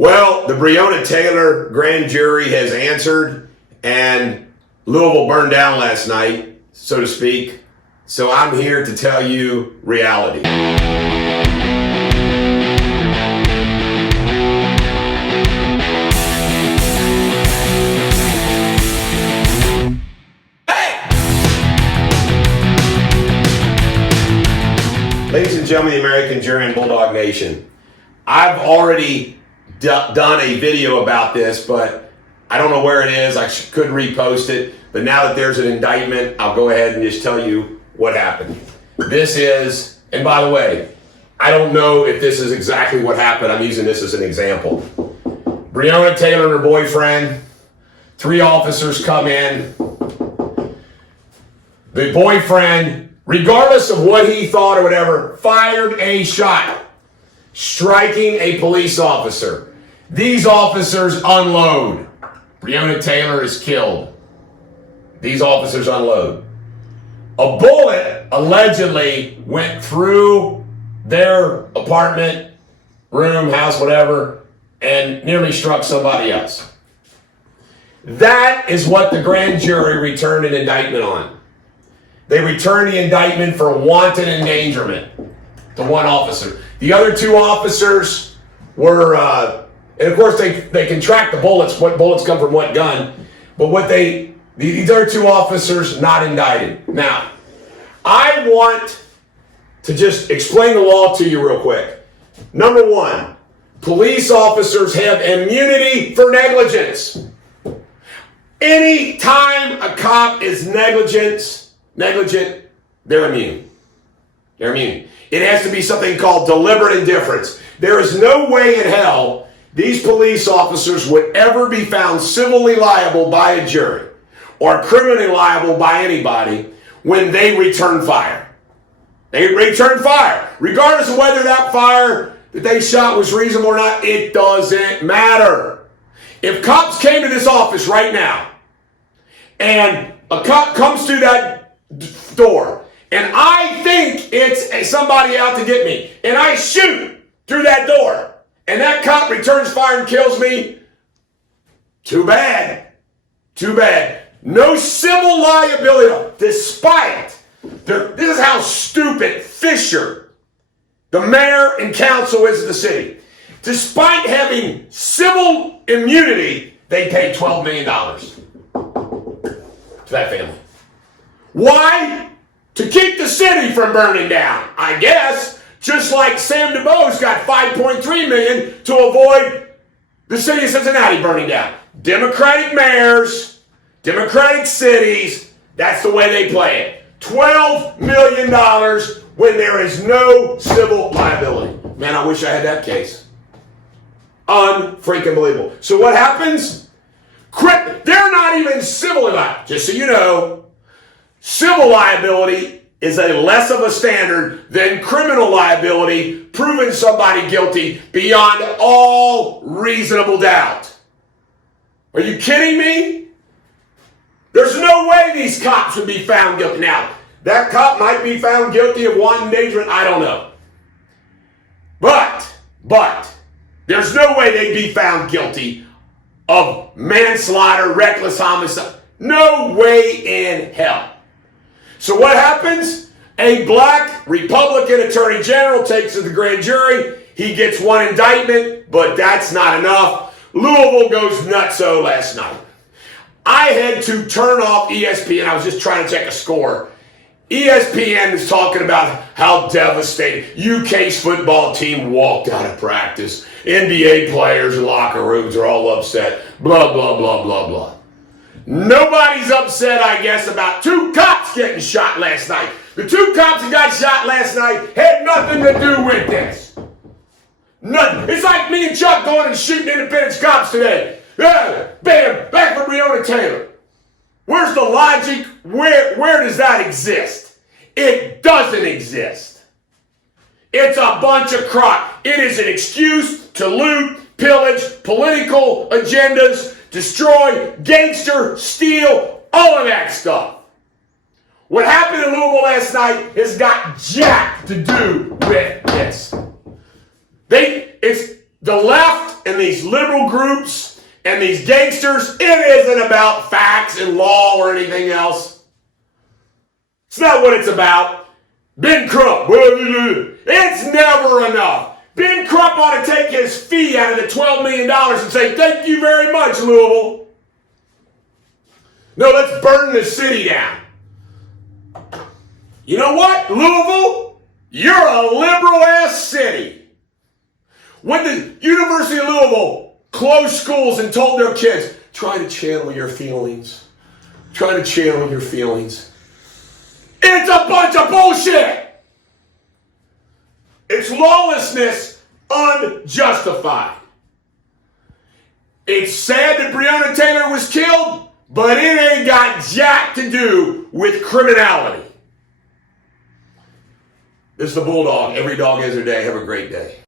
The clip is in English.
Well, the Breonna Taylor grand jury has answered, and Louisville burned down last night, so to speak. So I'm here to tell you reality. Ladies and gentlemen, the American Jury and Bulldog Nation, I've already done a video about this, but I don't know where it is. I could repost it, but now that there's an indictment, I'll go ahead and just tell you what happened. This is, and by the way, I don't know if this is exactly what happened. I'm using this as an example. Breonna Taylor and her boyfriend, 3 officers come in. The boyfriend, regardless of what he thought or whatever, fired a shot, striking a police officer. These officers unload. Breonna Taylor is killed. These officers unload. A bullet allegedly went through their apartment, room, house, whatever, and nearly struck somebody else. That is what the grand jury returned an indictment on. They returned the indictment for wanton endangerment to 1 officer. The other 2 officers were, and of course they can track the bullets, what bullets come from what gun, but these other 2 officers not indicted. Now, I want to just explain the law to you real quick. Number 1, police officers have immunity for negligence. Any time a cop is negligent, they're immune. They're immune. It has to be something called deliberate indifference. There is no way in hell these police officers would ever be found civilly liable by a jury or criminally liable by anybody when they return fire. They return fire. Regardless of whether that fire that they shot was reasonable or not, it doesn't matter. If cops came to this office right now and a cop comes through that door and I think it's somebody out to get me and I shoot through that door and that cop returns fire and kills me, too bad. Too bad. No civil liability, despite, this is how stupid Fisher, the mayor and council is of the city. Despite having civil immunity, they paid $12 million to that family. Why? To keep the city from burning down, I guess. Just like Sam DuBose got $5.3 million to avoid the city of Cincinnati burning down. Democratic mayors, Democratic cities, that's the way they play it. $12 million when there is no civil liability. Man, I wish I had that case. Unfreaking believable. So what happens? They're not even civilly liable. Just so you know, civil liability is a less of a standard than criminal liability, proving somebody guilty beyond all reasonable doubt. Are you kidding me? There's no way these cops would be found guilty. Now, that cop might be found guilty of wanton endangerment. I don't know. But, there's no way they'd be found guilty of manslaughter, reckless homicide. No way in hell. So what happens? A black Republican attorney general takes it to the grand jury. He gets 1 indictment, but that's not enough. Louisville goes nutso last night. I had to turn off ESPN. I was just trying to check a score. ESPN is talking about how devastating. UK's football team walked out of practice. NBA players in locker rooms are all upset. Blah, blah, blah, blah, blah. Nobody's upset, I guess, about 2 cops getting shot last night. The 2 cops that got shot last night had nothing to do with this. Nothing. It's like me and Chuck going and shooting Independence cops today. Bam, back for Breonna Taylor. Where's the logic? Where does that exist? It doesn't exist. It's a bunch of crap. It is an excuse to loot, pillage, political agendas, destroy, gangster, steal, all of that stuff. What happened in Louisville last night has got jack to do with this. The left and these liberal groups and these gangsters, it isn't about facts and law or anything else. It's not what it's about. Ben Crump, it's never enough. Ben Crump ought to take his fee out of the $12 million and say, thank you very much, Louisville. No, let's burn the city down. You know what, Louisville? You're a liberal-ass city. When the University of Louisville closed schools and told their kids, try to channel your feelings. Try to channel your feelings. It's a bunch of bullshit. It's lawlessness unjustified. It's sad that Breonna Taylor was killed, but it ain't got jack to do with criminality. This is the Bulldog. Every dog has their day. Have a great day.